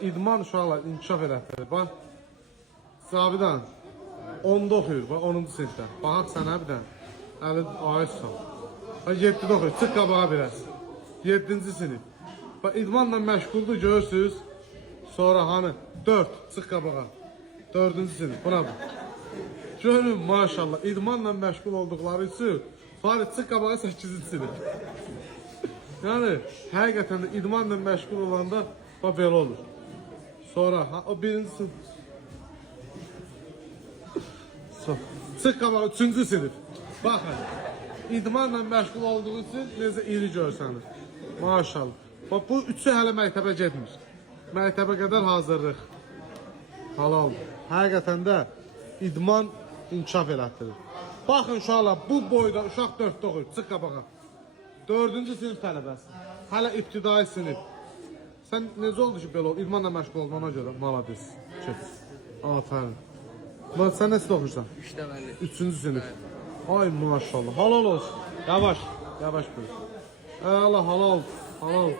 idman uşaqlar inkişaf elətdirir. Bax, Zavidan 10'da oxuyur, bax 10-cu sinifdə. Baxaq sənə bir dənə. Əli ayısan. Bax 7-də oxuyur, çıx qabağa biraz. 7-ci sinif. Bax idmanla məşğuldur, görürsünüz. Sonra hani 4, çıx qabağa. 4-cü sinif, buna bax. Görün maşallah, idmanla məşğul olduqları üçün bari çıx qabağa 8-ci sinif. Yəni, həqiqətən də idmanla məşğul olanda bax belə olur. Sonra, o 1-ci sinif. Çıx qabağa 3-cü sinif. Baxın, idmanla məşğul olduğu üçün necə iri görsənir. Maşallah. Bax, bu üçü hələ məktəbə getmir. Məktəbə qədər hazırlıq. Halal. Həqiqətən də idman inkişaf elətdirir. Baxın uşaqlar, bu boyda uşaq 4-də oxuyur, çıx qabağa. 4-cü sinif tələbəsi. Hələ ibtidai sinif. Sən necə oldu ki, belə oldu? İdmanla məşğul oldun, ona görə malades. Keç. Afərin. Bax, sən nəsə oxuyursan? 3-cü sinif. Ay maşallah. Halal olsun. Yavaş. Yavaş buyur. Allah halal. Halal.